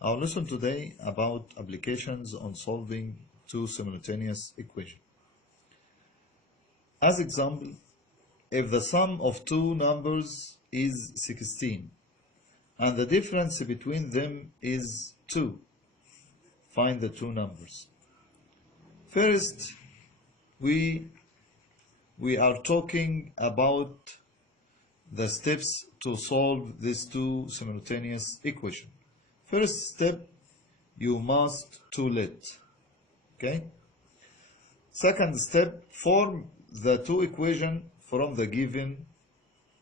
Our lesson today about applications on solving two simultaneous equations. As example, if the sum of two numbers is 16 and the difference between them is 2, find the two numbers. First, we are talking about the steps to solve these two simultaneous equations. First step, you must let. Okay? Second step, form the two equations from the given.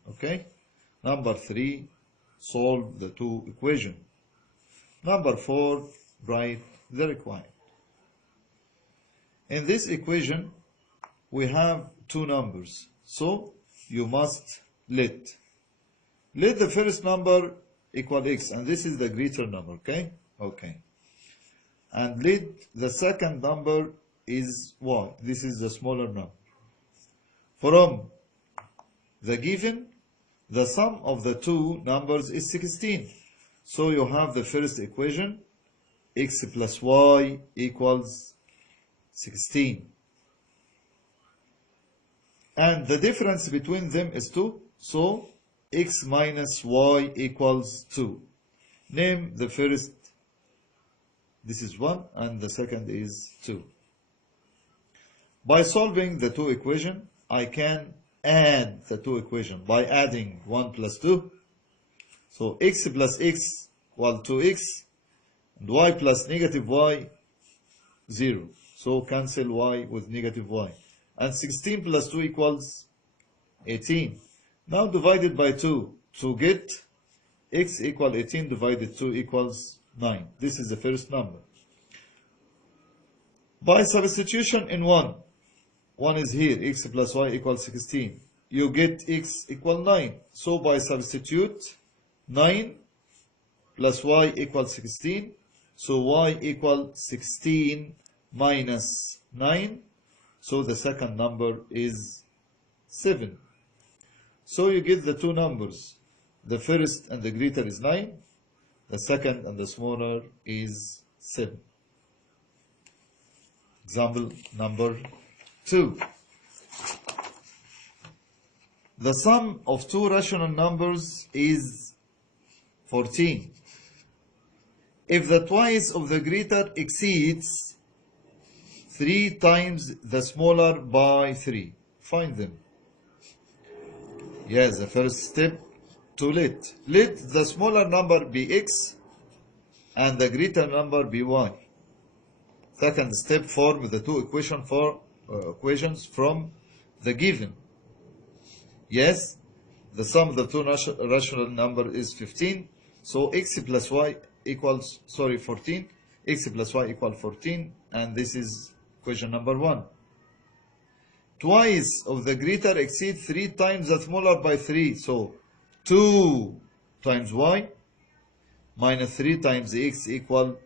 Okay? Number 3, solve the two equations. Number 4, write the required. In this equation, we have two numbers, so you must let. Let the first number equal x, and this is the greater number, okay? Okay. And let the second number is y. This is the smaller number. From the given, the sum of the two numbers is 16. So you have the first equation, x plus y equals 16. And the difference between them is 2. So x minus y equals 2. Name the first, this is 1, and the second is 2. By solving the two equations, I can add the two equations by adding 1 plus 2. So x plus x equal 2x, and y plus negative y, 0. So cancel y with negative y. And 16 plus 2 equals 18. Now divided by 2 to get x equal 18 divided 2 equals 9. This is the first number. By substitution in 1 is here, x plus y equals 16. You get x equal 9. So by substitute, 9 plus y equals 16. So y equals 16 minus 9. So the second number is 7. So you get the two numbers. The first and the greater is 9. The second and the smaller is 7. Example number 2. The sum of two rational numbers is 14. If the twice of the greater exceeds 3 times the smaller by 3, find them. Yes, the first step, to let. Let the smaller number be x and the greater number be y. Second step, form the two equations from the given. Yes, the sum of the two rational number is 15. So x plus y equals, 14. X plus y equals 14. And this is equation number 1. Twice of the greater exceed 3 times the smaller by 3. So 2 times y minus 3 times x equal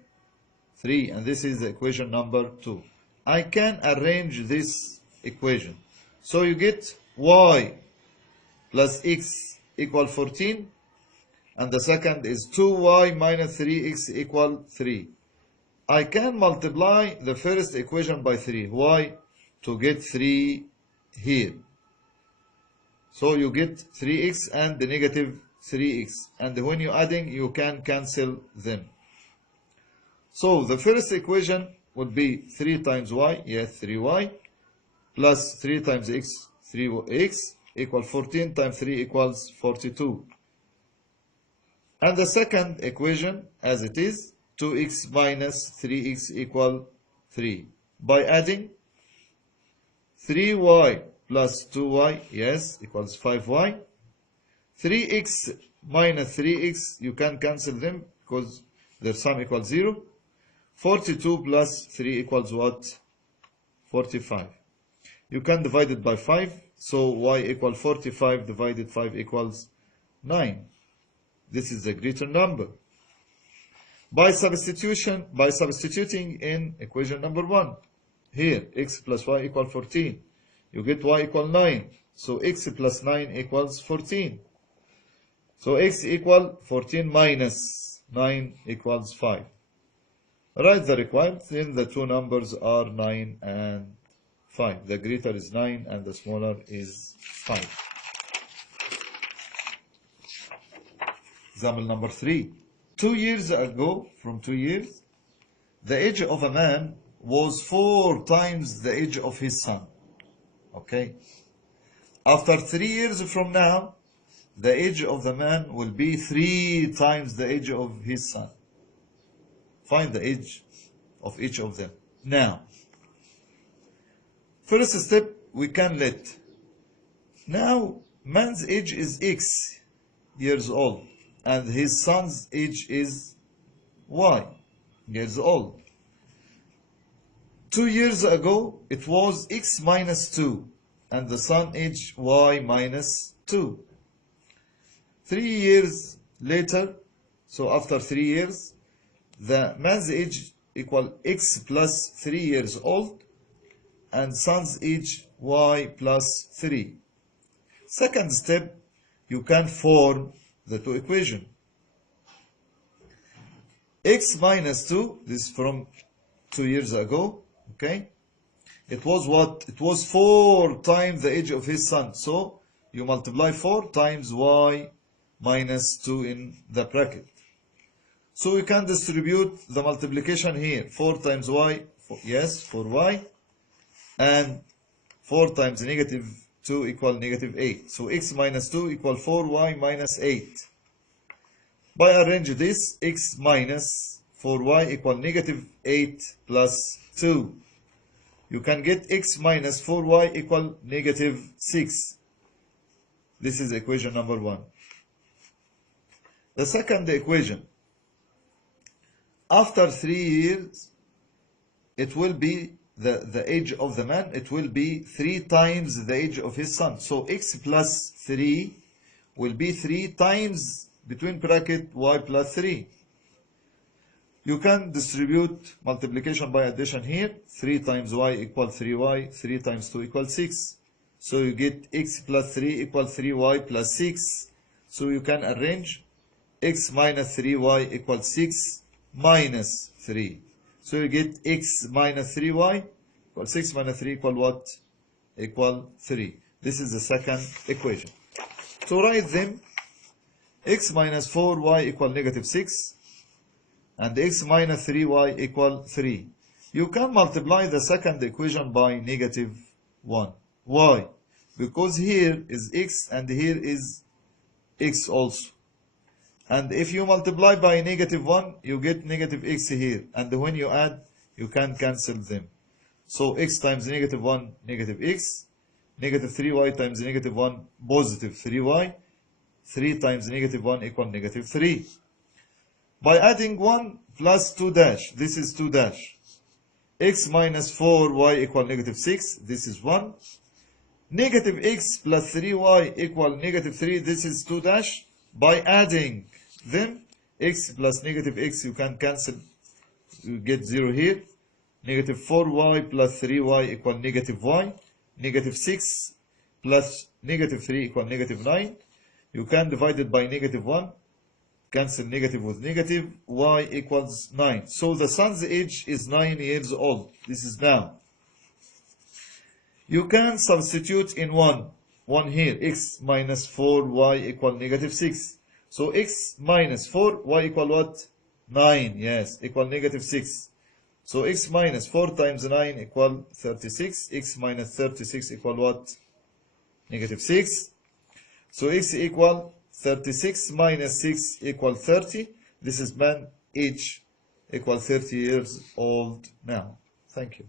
3. And this is the equation number 2. I can arrange this equation. So you get y plus x equal 14. And the second is 2y minus 3x equal 3. I can multiply the first equation by 3. Why? To get 3 here. So you get 3x and the negative 3x. And when you're adding, you can cancel them. So the first equation would be 3 times y, yes, 3y, plus 3 times x, 3x, equal 14 times 3 equals 42. And the second equation, as it is, 2x minus 3x equal 3. By adding 3y plus 2y, yes, equals 5y. 3x minus 3x, you can cancel them because their sum equals 0. 42 plus 3 equals what? 45. You can divide it by 5. So y equals 45 divided 5 equals 9. This is the greater number. By substituting in equation number 1, here x plus y equal 14, you get y equal 9. So x plus 9 equals 14. So x equal 14 minus 9 equals 5. Write the required, then the two numbers are 9 and 5. The greater is 9 and the smaller is 5. Example number 3. 2 years ago, from 2 years, the age of a man was 4 times the age of his son. Okay? After 3 years from now, the age of the man will be 3 times the age of his son. Find the age of each of them. Now, first step, we can let. Now, man's age is X years old, and his son's age is Y years old. 2 years ago, it was X minus 2, and the son age Y minus 2. 3 years later, so after 3 years, the man's age equal X plus 3 years old, and son's age Y plus 3. Second step, you can form the two equations. X minus 2, this is from 2 years ago, okay? It was what? It was 4 times the age of his son. So, you multiply 4 times Y minus 2 in the bracket. So we can distribute the multiplication here. 4 times y, yes, 4y. And 4 times negative 2 equal negative 8. So x minus 2 equal 4y minus 8. By arrange this, x minus 4y equal negative 8 plus 2. You can get x minus 4y equal negative 6. This is equation number 1. The second equation. After 3 years, it will be the age of the man, it will be 3 times the age of his son. So x plus 3 will be 3 times between bracket y plus 3. You can distribute multiplication by addition here. 3 times y equal 3y, 3 times 2 equals 6. So you get x plus 3 equal 3y plus 6. So you can arrange x minus 3y equals 6 minus 3. So you get x minus 3y equal 6 minus 3 equal what? Equal 3. This is the second equation. To write them, x minus 4y equal negative 6 and x minus 3y equal 3. You can multiply the second equation by negative 1. Why? Because here is x and here is x also. And if you multiply by negative 1, you get negative x here. And when you add, you can cancel them. So x times negative 1, negative x. Negative 3y times negative 1, positive 3y. 3 times negative 1 equal negative 3. By adding 1 plus 2 dash, this is 2 dash. X minus 4y equal negative 6, this is 1. Negative x plus 3y equal negative 3, this is 2 dash. By adding them, x plus negative x, you can cancel, you get 0 here. Negative 4y plus 3y equal negative y. Negative 6 plus negative 3 equal negative 9. You can divide it by negative 1. Cancel negative with negative. Y equals 9. So the son's age is 9 years old. This is now. You can substitute in 1 here. X minus 4y equal negative 6. So x minus 4, y equal what? 9. Yes, equal negative 6. So x minus 4 times 9 equal 36. X minus 36 equal what? Negative 6. So x equal 36 minus 6 equal 30. This is man age equal 30 years old now. Thank you.